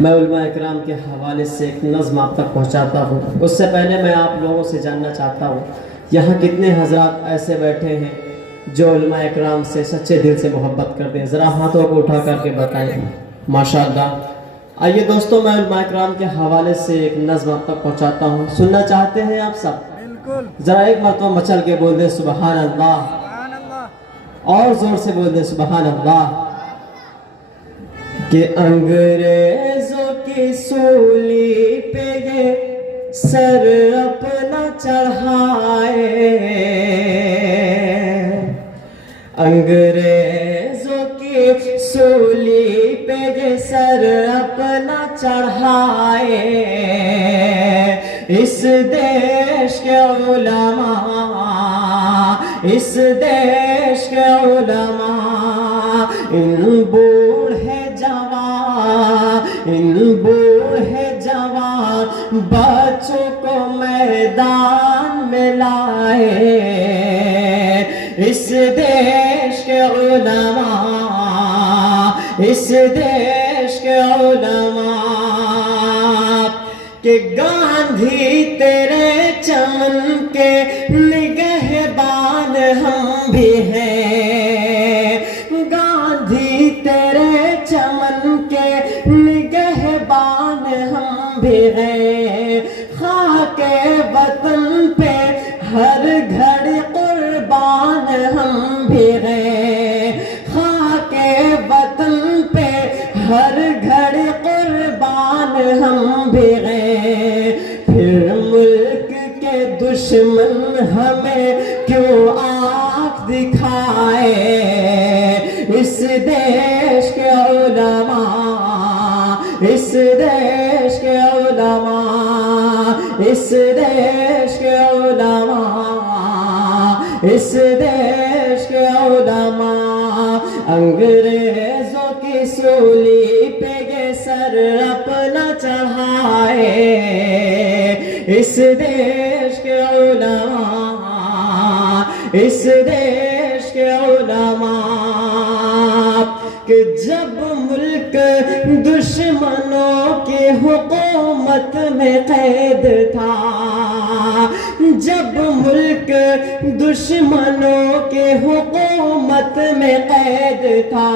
میں علماء اکرام کے حوالے سے ایک نظم آپ تک پہنچاتا ہوں۔ اس سے پہلے میں آپ لوگوں سے جاننا چاہتا ہوں یہاں کتنے حضرات ایسے بیٹھے ہیں جو علماء اکرام سے سچے دل سے محبت کرتے ہیں؟ ذرا ہاتھوں کو اٹھا کر کے بتائیں۔ ماشاءاللہ۔ آئیے دوستوں، میں علماء اکرام کے حوالے سے ایک نظم آپ تک پہنچاتا ہوں، سننا چاہتے ہیں آپ سب؟ بالکل۔ ذرا ایک مرتبہ مچل کے بول دیں سبحان اللہ، سبحان اللہ۔ اور زور سے بول دیں سبحان اللہ۔ کہ انگریزوں کی سولی پہ یہ سر اپنا چڑھائے، انگریزوں کی سولی پہ یہ سر اپنا چڑھائے، اس دیش کے علماء، اس دیش کے علماء، ان بوڑھے جوان، ان بوڑھے جوان بچوں کو میدان میں لائے، اس دیش کے علماء، اس دیش کے علماء، کہ گاندھی تیرے چمن کے نگہبان ہم بھی ہیں، گاندھی تیرے چمن کے نگہبان ہم بھی ہیں، خاک وطن پہ ہر گھڑی قربان ہم بھی ہیں، خاک وطن پہ ہر گھڑی قربان ہم بھی ہیں، پھر ملک کے دشمن ہمیں کیوں آنکھ دکھائے، اس دیش کے علماء، اس دیش کے علماء، اس دیش کے علماء، اس دیش کے علماء، انگریزوں کی سولی پہ یہ سر اپنا چڑھائے، اس دیش کے علماء، اس دیش کے علماء، کہ جب ملک دشمنوں کی حکومت میں قید تھا، جب ملک دشمنوں کی حکومت میں قید تھا،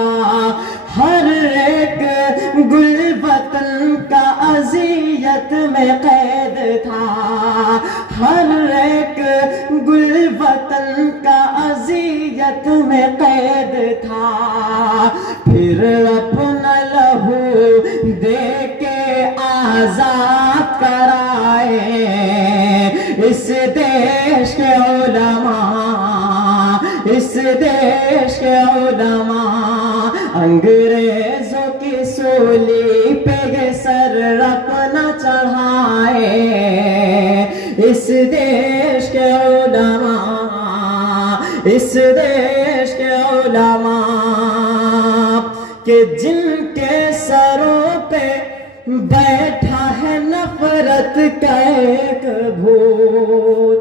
ہر ایک گل وطن کا اذیت میں قید تھا، ہر ایک گل وطن کا اذیت میں قید تھا، پھر اپنا لہو دے کے آزاد کرائے، اس دیش کے علماء، اس دیش کے علماء، انگریزوں کی سولی پہ یہ سر اپنا چڑھائے، اس دیش کے علماء، اس دیش کے علماء، کہ جن کے سروں پہ بیٹھا ہے نفرت کا ایک بھوت،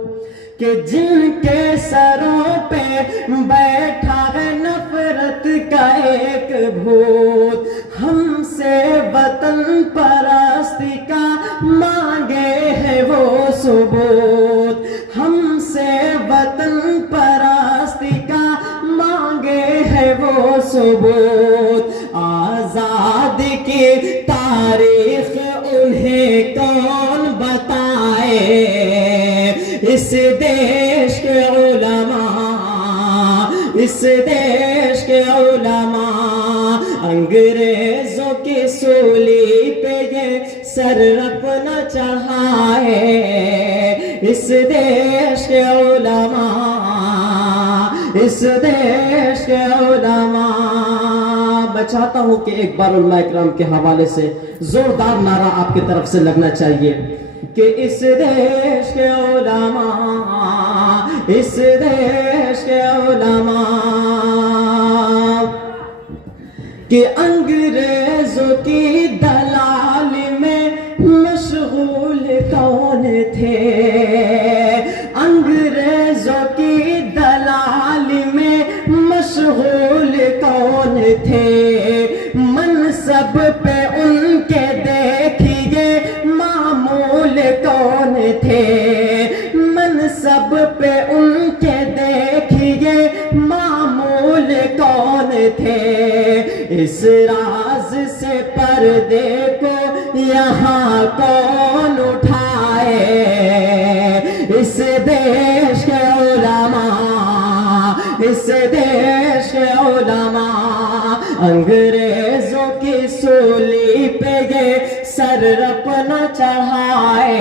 کہ جن کے سروں پہ بیٹھا ہے نفرت کا ایک بھوت، ہم سے وطن پرستی کا مانگے ہے وہ ثبوت، ہم سے وطن پرستی کا مانگے ہے وہ ثبوت، آزادی کی تاریخ انہیں کون بتائے، اس دیش کے علماء، اس دیش کے علماء، انگریزوں کی سولی پہ یہ سر اپنا چڑھائے، اس دیش کے علماء، اس دیش کے علماء۔ میں چاہتا ہوں کہ ایک بار علماء اکرام کے حوالے سے زوردار نعرہ آپ کی طرف سے لگنا چاہیے کہ اس دیش کے علماء، اس دیش کے علماء، کہ انگریزوں کی دلالی میں مشغول کون تھے، انگریزوں کی دلالی میں مشغول کون تھے، منصب پہ ان کے تھے، اس راز سے پردے کو یہاں کون اٹھائے، اس دیش کے علماء، اس دیش کے علماء انگریزوں کی سولی پہ یہ سر اپنا چڑھائے،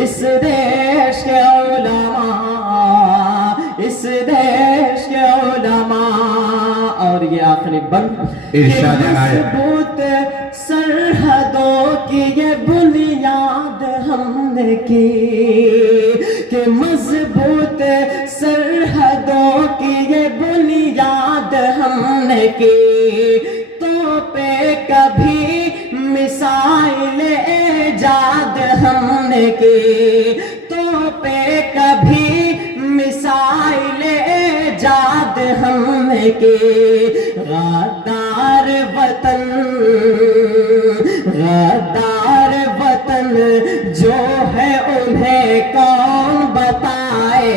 اس دیش کے علماء، اس دیش کے علماء۔ اور یہ آخری بند، ارشاد آیت، مضبوط سرحدوں کی یہ بنیاد ہم نے کی، کہ مضبوط سرحدوں کی یہ بنیاد ہم نے کی، تو پہ کبھی مسائل ایجاد ہم نے کی، تو پہ کبھی مسائل ایجاد ہم نے کی، غدار وطن، غدار وطن جو ہے انہیں کون بتائے،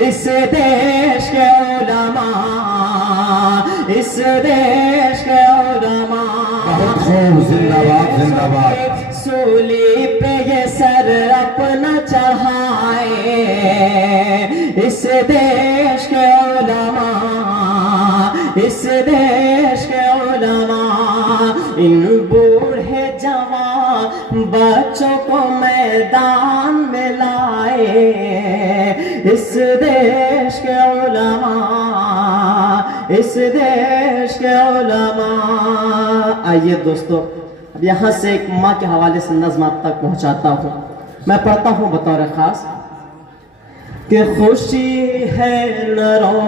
اس دیش کے علماء، اس دیش کے علماء، بہت خوب، زندہ باد زندہ باد۔ سولی پہ یہ سر اپنا چڑھائے، اس دیش کے علماء، اس دیش کے علماء، ان بوڑھے جوان بچوں کو میدان میں لائے، اس دیش کے علماء، اس دیش کے علماء۔ آئیے دوستو، اب یہاں سے ایک ماں کے حوالے سے نظم آپ تک پہنچاتا ہوں، میں پڑھتا ہوں بطور خاص کہ خوشی ہے نہ رو